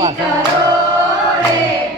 Pasar. Picarone.